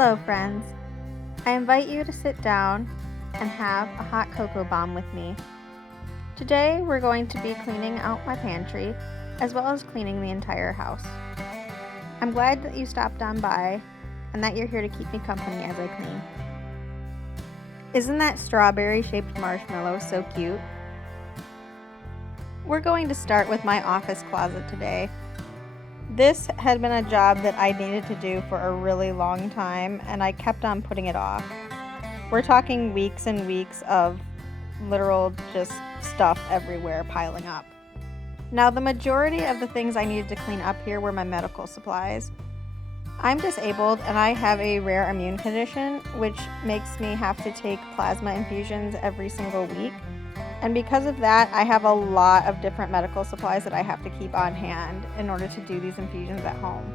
Hello, friends. I invite you to sit down and have a hot cocoa bomb with me. Today, we're going to be cleaning out my pantry, as well as cleaning the entire house. I'm glad that you stopped on by and that you're here to keep me company as I clean. Isn't that strawberry-shaped marshmallow so cute? We're going to start with my office closet today. This had been a job that I needed to do for a really long time, and I kept on putting it off. We're talking weeks and weeks of literal just stuff everywhere piling up. Now, the majority of the things I needed to clean up here were my medical supplies. I'm disabled and I have a rare immune condition, which makes me have to take plasma infusions every single week. And because of that, I have a lot of different medical supplies that I have to keep on hand in order to do these infusions at home.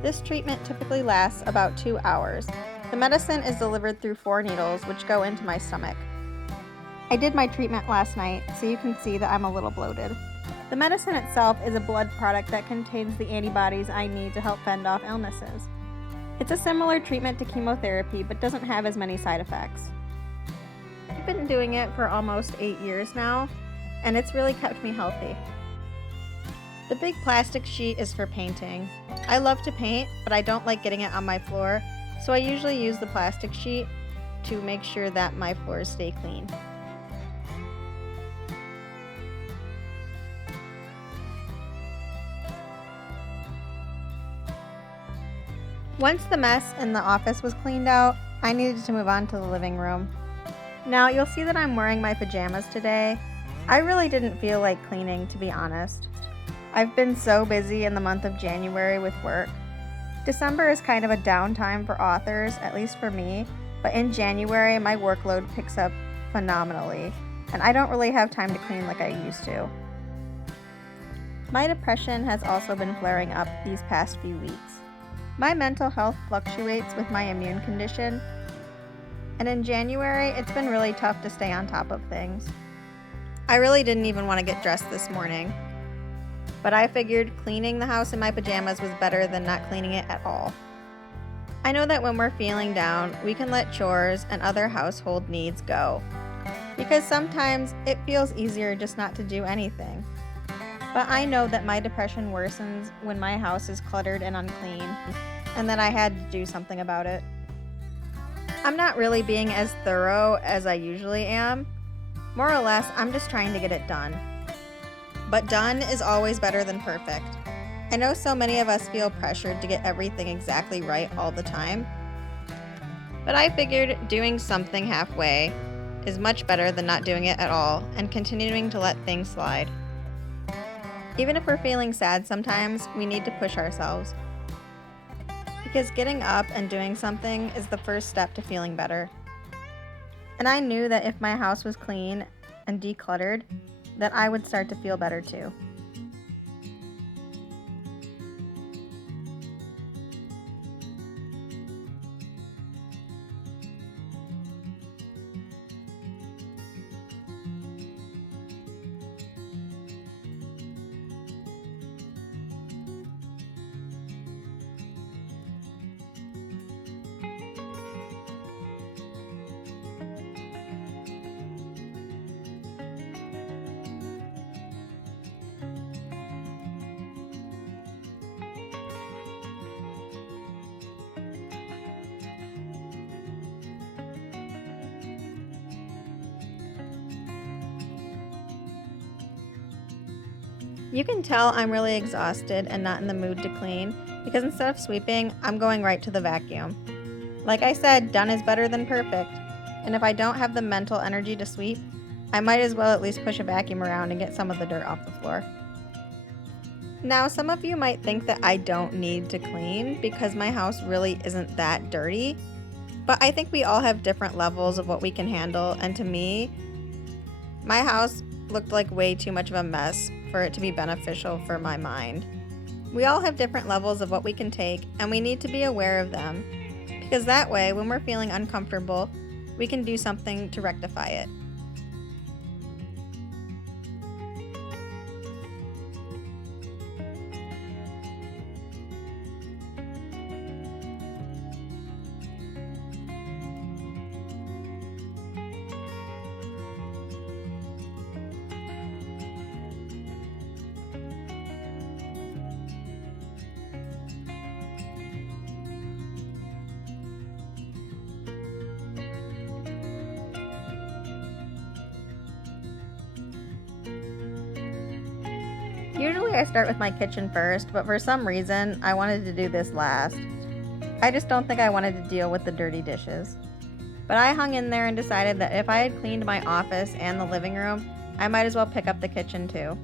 This treatment typically lasts about 2 hours. The medicine is delivered through 4 needles, which go into my stomach. I did my treatment last night, so you can see that I'm a little bloated. The medicine itself is a blood product that contains the antibodies I need to help fend off illnesses. It's a similar treatment to chemotherapy, but doesn't have as many side effects. I've been doing it for almost 8 years now, and it's really kept me healthy. The big plastic sheet is for painting. I love to paint, but I don't like getting it on my floor, so I usually use the plastic sheet to make sure that my floors stay clean. Once the mess in the office was cleaned out, I needed to move on to the living room. Now, you'll see that I'm wearing my pajamas today. I really didn't feel like cleaning, to be honest. I've been so busy in the month of January with work. December is kind of a downtime for authors, at least for me, but in January my workload picks up phenomenally, and I don't really have time to clean like I used to. My depression has also been flaring up these past few weeks. My mental health fluctuates with my immune condition, and in January, it's been really tough to stay on top of things. I really didn't even want to get dressed this morning, but I figured cleaning the house in my pajamas was better than not cleaning it at all. I know that when we're feeling down, we can let chores and other household needs go, because sometimes it feels easier just not to do anything. But I know that my depression worsens when my house is cluttered and unclean, and that I had to do something about it. I'm not really being as thorough as I usually am. More or less, I'm just trying to get it done. But done is always better than perfect. I know so many of us feel pressured to get everything exactly right all the time. But I figured doing something halfway is much better than not doing it at all and continuing to let things slide. Even if we're feeling sad sometimes, we need to push ourselves. Because getting up and doing something is the first step to feeling better. And I knew that if my house was clean and decluttered, that I would start to feel better too. You can tell I'm really exhausted and not in the mood to clean because instead of sweeping, I'm going right to the vacuum. Like I said, done is better than perfect, and if I don't have the mental energy to sweep, I might as well at least push a vacuum around and get some of the dirt off the floor. Now, some of you might think that I don't need to clean because my house really isn't that dirty, but I think we all have different levels of what we can handle, and to me, my house looked like way too much of a mess for it to be beneficial for my mind. We all have different levels of what we can take, and we need to be aware of them, because that way, when we're feeling uncomfortable, we can do something to rectify it. I start with my kitchen first, but for some reason, I wanted to do this last. I just don't think I wanted to deal with the dirty dishes. But I hung in there and decided that if I had cleaned my office and the living room, I might as well pick up the kitchen too.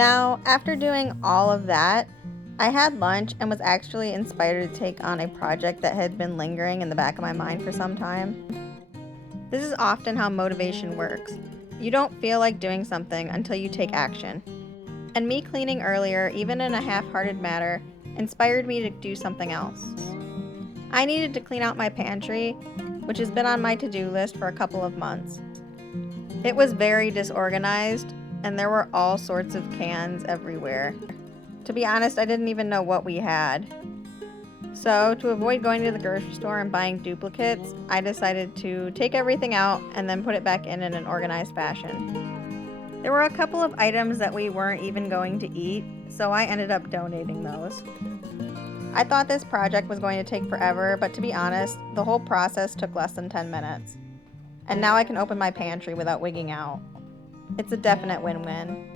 Now, after doing all of that, I had lunch and was actually inspired to take on a project that had been lingering in the back of my mind for some time. This is often how motivation works. You don't feel like doing something until you take action. And me cleaning earlier, even in a half-hearted manner, inspired me to do something else. I needed to clean out my pantry, which has been on my to-do list for a couple of months. It was very disorganized, and there were all sorts of cans everywhere. To be honest, I didn't even know what we had. So, to avoid going to the grocery store and buying duplicates, I decided to take everything out and then put it back in an organized fashion. There were a couple of items that we weren't even going to eat, so I ended up donating those. I thought this project was going to take forever, but to be honest, the whole process took less than 10 minutes. And now I can open my pantry without wigging out. It's a definite win-win.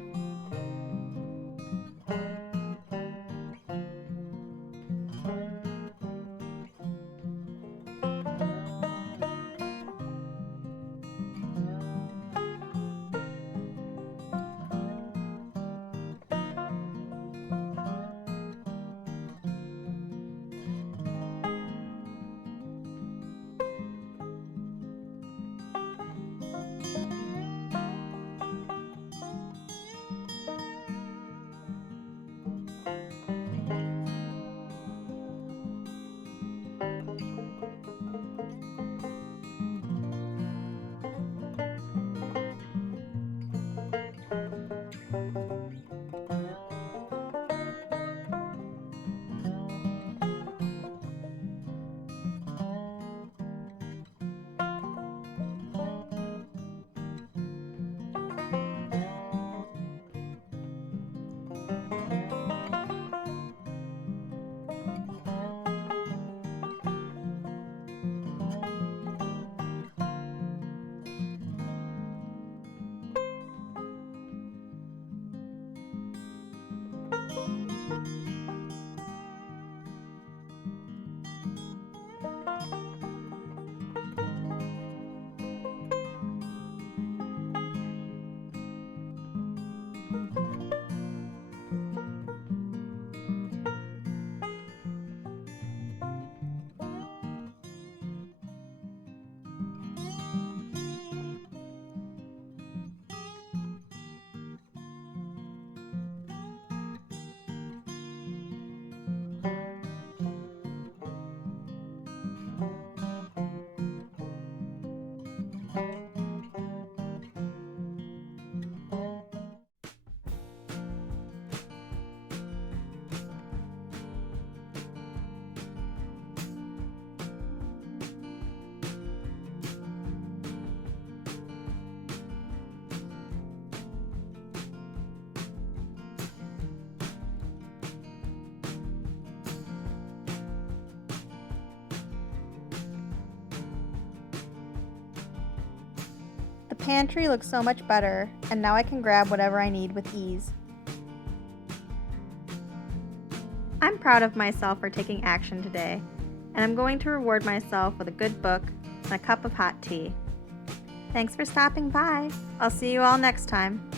pantry looks so much better, and now I can grab whatever I need with ease. I'm proud of myself for taking action today, and I'm going to reward myself with a good book and a cup of hot tea. Thanks for stopping by. I'll see you all next time.